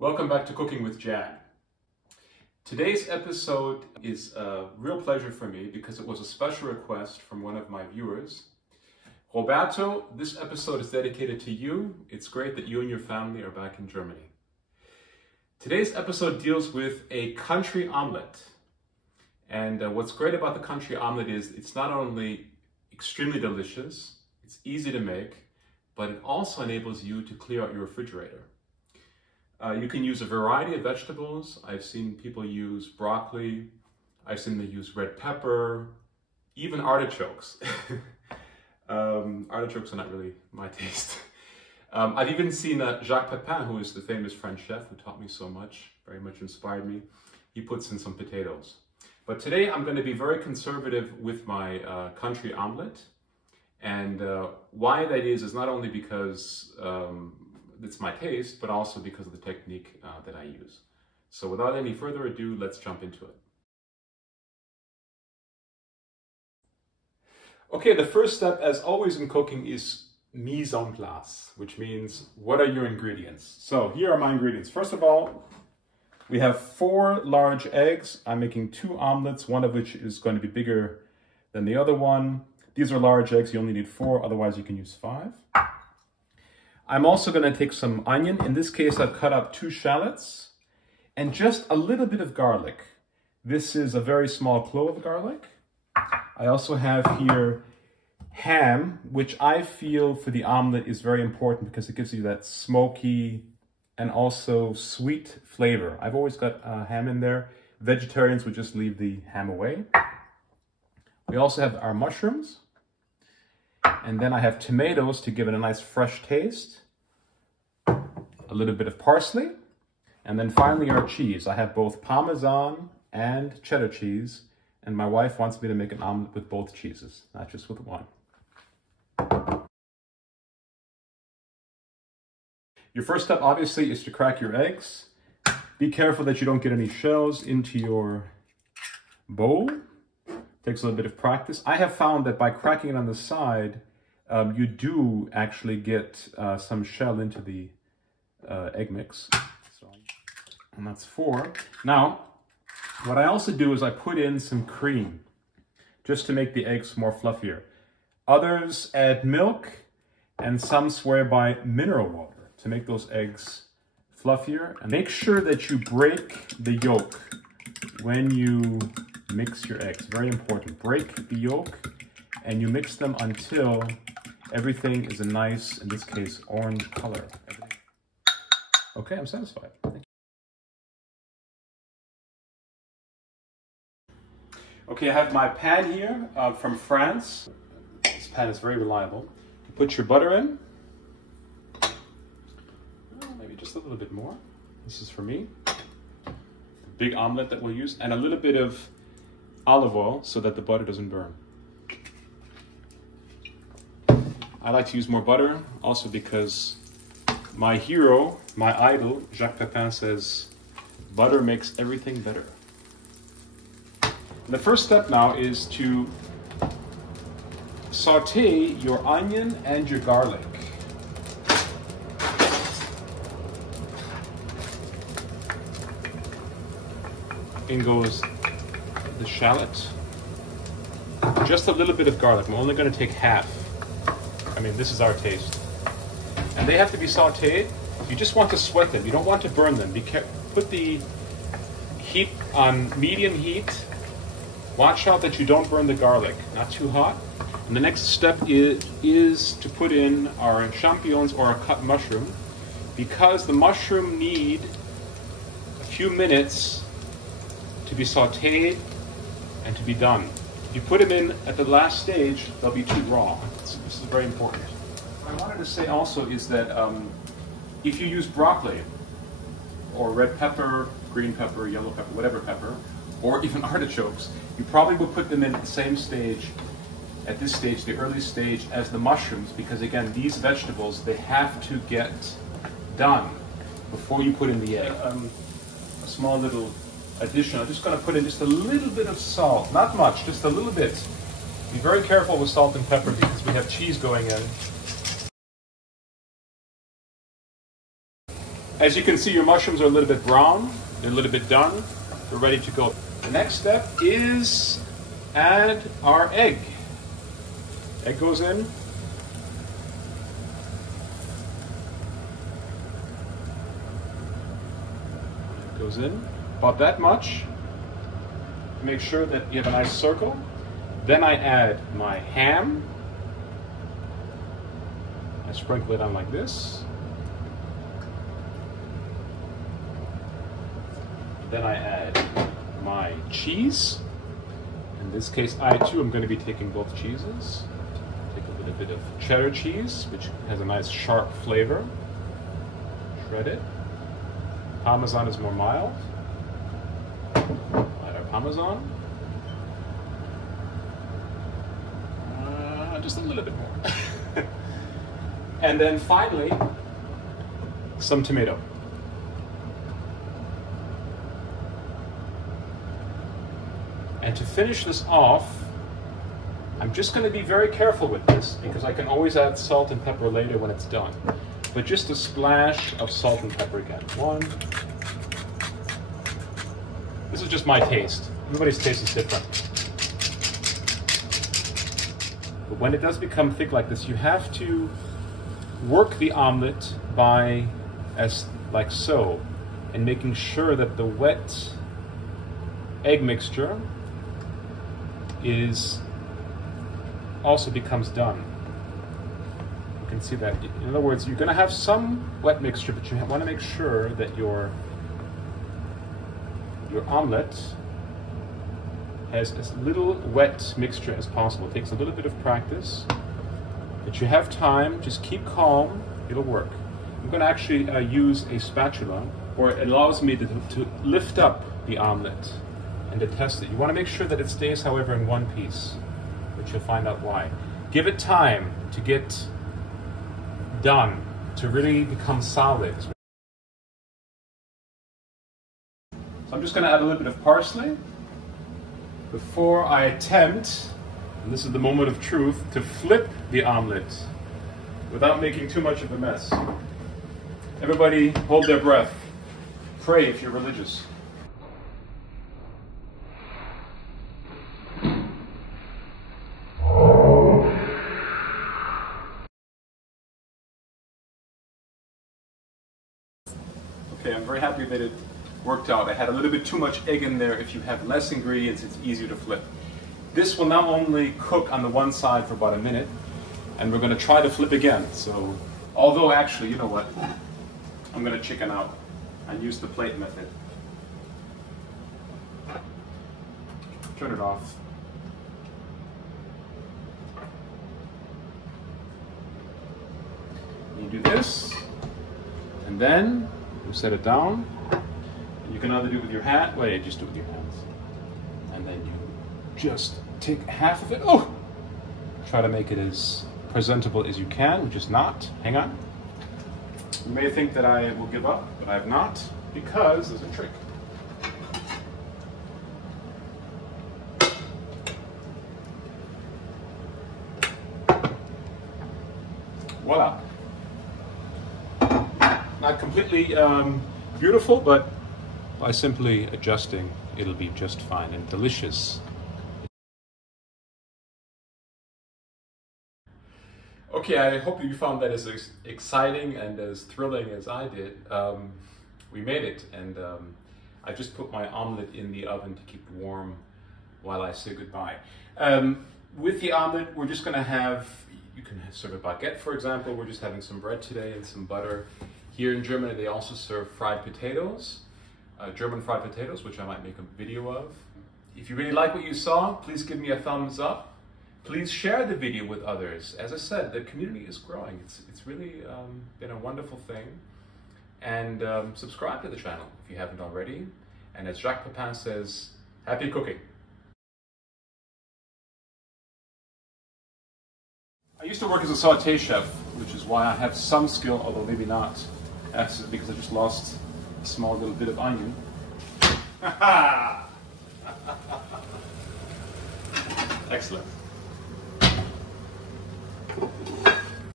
Welcome back to Cooking with Jag. Today's episode is a real pleasure for me because it was a special request from one of my viewers. Roberto, this episode is dedicated to you. It's great that you and your family are back in Germany. Today's episode deals with a country omelette. And what's great about the country omelette is it's not only extremely delicious, it's easy to make, but it also enables you to clear out your refrigerator. You can use a variety of vegetables. I've seen people use broccoli. I've seen them use red pepper, even artichokes. Artichokes are not really my taste. I've even seen Jacques Pepin, who is the famous French chef who taught me so much, very much inspired me. He puts in some potatoes. But today I'm going to be very conservative with my country omelette. And why that is not only because it's my taste, but also because of the technique that I use. So without any further ado, let's jump into it. Okay, the first step, as always in cooking, is mise en place, which means what are your ingredients? So here are my ingredients. First of all, we have 4 large eggs. I'm making 2 omelets, one of which is going to be bigger than the other one. These are large eggs, you only need 4, otherwise you can use 5. I'm also going to take some onion. In this case, I've cut up 2 shallots and just a little bit of garlic. This is a very small clove of garlic. I also have here ham, which I feel for the omelet is very important because it gives you that smoky and also sweet flavor. I've always got ham in there. Vegetarians would just leave the ham away. We also have our mushrooms. And then I have tomatoes to give it a nice fresh taste. A little bit of parsley. And then finally our cheese. I have both parmesan and cheddar cheese. And my wife wants me to make an omelet with both cheeses, not just with one. Your first step, obviously, is to crack your eggs. Be careful that you don't get any shells into your bowl. Takes a little bit of practice. I have found that by cracking it on the side, you do actually get some shell into the egg mix. And that's 4. Now, what I also do is I put in some cream just to make the eggs more fluffier. Others add milk, and some swear by mineral water to make those eggs fluffier. And make sure that you break the yolk when you mix your eggs. Very important. Break the yolk and you mix them until everything is a nice, in this case, orange color. Okay, I'm satisfied. Thank you. Okay, I have my pan here from France. This pan is very reliable. You put your butter in. Maybe just a little bit more. This is for me. The big omelet that we'll use. And a little bit of olive oil so that the butter doesn't burn. I like to use more butter also because my hero, my idol, Jacques Pepin says, butter makes everything better. And the first step now is to saute your onion and your garlic. In goes the shallot. Just a little bit of garlic. I'm only going to take half. I mean, this is our taste. And they have to be sauteed. You just want to sweat them. You don't want to burn them. Put the heat on medium heat. Watch out that you don't burn the garlic. Not too hot. And the next step is to put in our champignons or our cut mushroom. Because the mushroom need a few minutes to be sauteed and to be done. If you put them in at the last stage, they'll be too raw. This is very important. What I wanted to say also is that if you use broccoli or red pepper, green pepper, yellow pepper, whatever pepper, or even artichokes, you probably would put them in at the same stage, at this stage, the early stage, as the mushrooms, because again, these vegetables, they have to get done before you put in the egg. A small little addition. I'm just going to put in just a little bit of salt. Not much, just a little bit. Be very careful with salt and pepper because we have cheese going in. As you can see, your mushrooms are a little bit brown. They're a little bit done. They're ready to go. The next step is add our egg. Egg goes in. Goes in about that much. Make sure that you have a nice circle. Then I add my ham. I sprinkle it on like this. Then I add my cheese. In this case, I too am going to be taking both cheeses. Take a little bit of cheddar cheese, which has a nice sharp flavor. Shred it. Parmesan is more mild. Add our parmesan. Just a little bit more. And then finally, some tomato. And to finish this off, I'm just going to be very careful with this because I can always add salt and pepper later when it's done. But just a splash of salt and pepper again. One. This is just my taste. Everybody's taste is different. But when it does become thick like this, you have to work the omelet by, like so, and making sure that the wet egg mixture also becomes done. You can see that. In other words, you're going to have some wet mixture, but you want to make sure that your omelet has as little wet mixture as possible. It takes a little bit of practice, but you have time. Just keep calm. It'll work. I'm going to actually use a spatula, or it allows me to lift up the omelet and to test it. You want to make sure that it stays, however, in one piece, which you'll find out why. Give it time to get done, to really become solid. So I'm just going to add a little bit of parsley before I attempt, and this is the moment of truth, to flip the omelet without making too much of a mess. Everybody hold their breath. Pray if you're religious. Okay, I'm very happy that it worked out. I had a little bit too much egg in there. If you have less ingredients, it's easier to flip. This will now only cook on the one side for about a minute, and we're going to try to flip again. So, although actually, you know what? I'm going to chicken out and use the plate method. Turn it off. You do this, and then you set it down. You can either do it with your hand, well, yeah, just do it with your hands. And then you just take half of it. Oh! Try to make it as presentable as you can, which is not. Hang on. You may think that I will give up, but I have not, because there's a trick. Voila. Not completely beautiful, but by simply adjusting, it'll be just fine and delicious. Okay, I hope you found that as exciting and as thrilling as I did. We made it, and I just put my omelet in the oven to keep it warm while I say goodbye. With the omelet, we're just going to have, you can serve a baguette, for example. We're just having some bread today and some butter. Here in Germany, they also serve fried potatoes. German fried potatoes, which I might make a video of. If you really like what you saw, please give me a thumbs up. Please share the video with others. As I said, the community is growing. It's really been a wonderful thing. And subscribe to the channel if you haven't already. And as Jacques Pepin says, happy cooking. I used to work as a sauté chef, which is why I have some skill, although maybe not. That's because I just lost a small little bit of onion. Excellent.